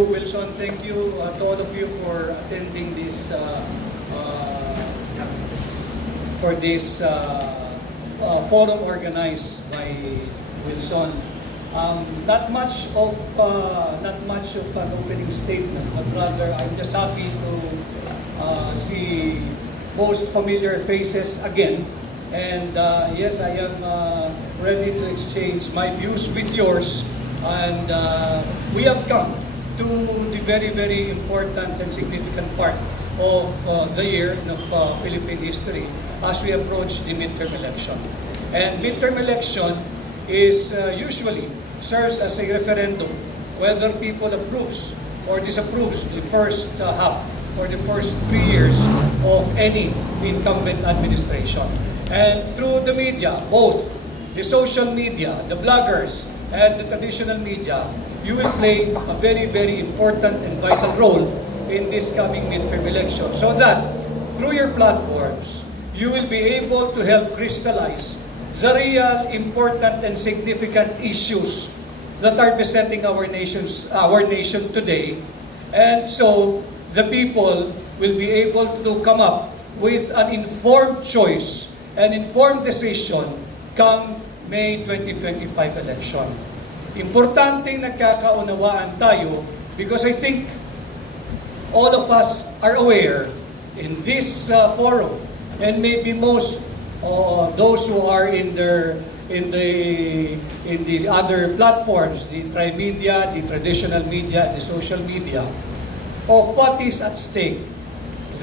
Wilson, thank you to all of you for attending this forum organized by Wilson. Not much of an opening statement, but rather I'm just happy to see most familiar faces again. And yes, I am ready to exchange my views with yours. And we have come to the very, very important and significant part of the year of Philippine history as we approach the midterm election. And midterm election is usually serves as a referendum whether people approves or disapproves the first half or the first 3 years of any incumbent administration. And through the media, both the social media, the bloggers, and the traditional media, you will play a very, very important and vital role in this coming midterm election, so that through your platforms, you will be able to help crystallize the real important and significant issues that are besetting our nation today. And so the people will be able to come up with an informed choice, an informed decision come May 2025 election. Importanteng nagkakaunawaan tayo because I think all of us are aware in this forum, and maybe most those who are in the other platforms, the tri-media, the traditional media, and the social media, of what is at stake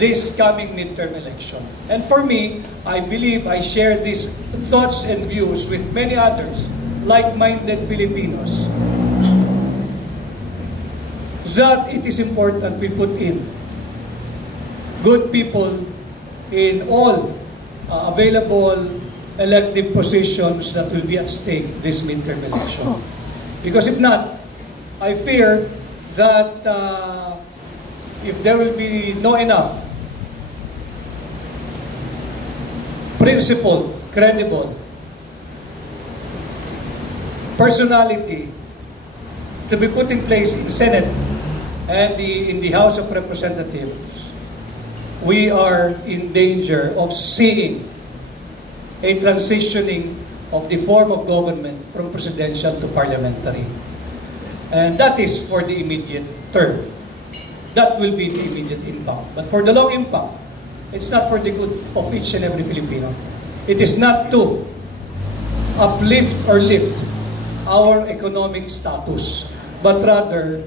this coming midterm election. And for me, I believe I share these thoughts and views with many others, like-minded Filipinos, that it is important we put in good people in all available elective positions that will be at stake this midterm election. Because if not, I fear that if there will be not enough principled, credible personality to be put in place in Senate and in the House of Representatives, we are in danger of seeing a transitioning of the form of government from presidential to parliamentary. And that is for the immediate term. That will be the immediate impact. But for the long impact, it's not for the good of each and every Filipino. It is not to uplift or lift our economic status, but rather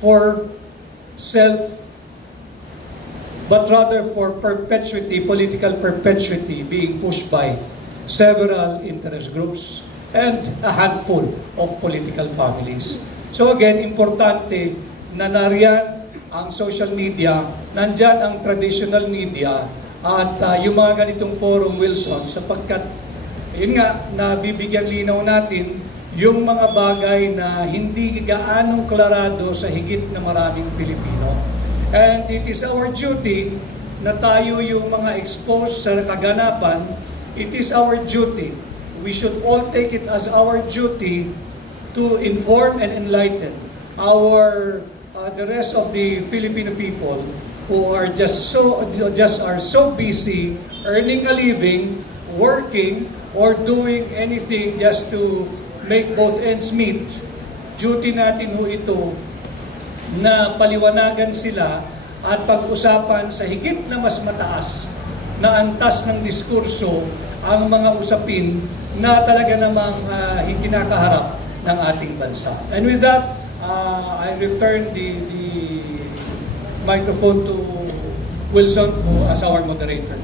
for perpetuity, political perpetuity being pushed by several interest groups and a handful of political families. So again, importante na nariyan ang social media, nandyan ang traditional media, at yung mga ganitong forum, Wilson, sapagkat yun nga, nabibigyan linaw natin yung mga bagay na hindi gaanong klarado sa higit na maraming Pilipino. And it is our duty na tayo yung mga exposed sa kaganapan. It is our duty. We should all take it as our duty to inform and enlighten the rest of the Filipino people who are just so busy earning a living, working, or doing anything just to make both ends meet. Duty natin ho ito na paliwanagan sila at pag-usapan sa higit na mas mataas na antas ng diskurso ang mga usapin na talaga namang kinakaharap ng ating bansa. And with that, I return the microphone to Wilson as our moderator.